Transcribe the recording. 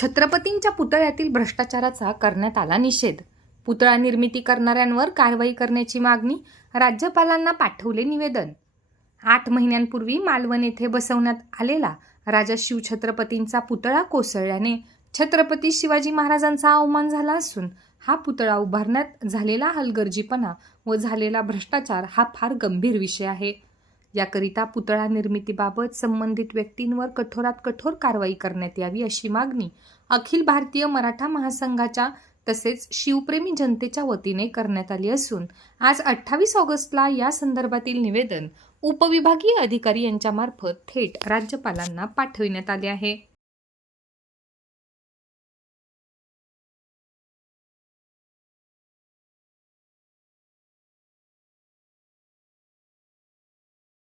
छत्रपतींच्या पुतळ्यातील भ्रष्टाचाराचा करण्यात आला निषेध. पुतळा निर्मिती करणाऱ्यांवर कारवाई करण्याची मागणी राज्यपालांना पाठवले निवेदन. आठ महिन्यांपूर्वी मालवण येथे बसवण्यात आलेला राजा शिव छत्रपतींचा पुतळा कोसळल्याने छत्रपती शिवाजी महाराजांचा अवमान झाला असून हा पुतळा उभारण्यात झालेला हलगर्जीपणा व झालेला भ्रष्टाचार हा फार गंभीर विषय आहे. याकरिता पुतळा निर्मितीबाबत संबंधित व्यक्तींवर कठोरात कठोर कारवाई करण्यात यावी अशी मागणी अखिल भारतीय मराठा महासंघाच्या तसेच शिवप्रेमी जनतेच्या वतीने करण्यात आली असून आज अठ्ठावीस ऑगस्टला या संदर्भातील निवेदन उपविभागीय अधिकारी यांच्यामार्फत थेट राज्यपालांना पाठविण्यात आले आहे.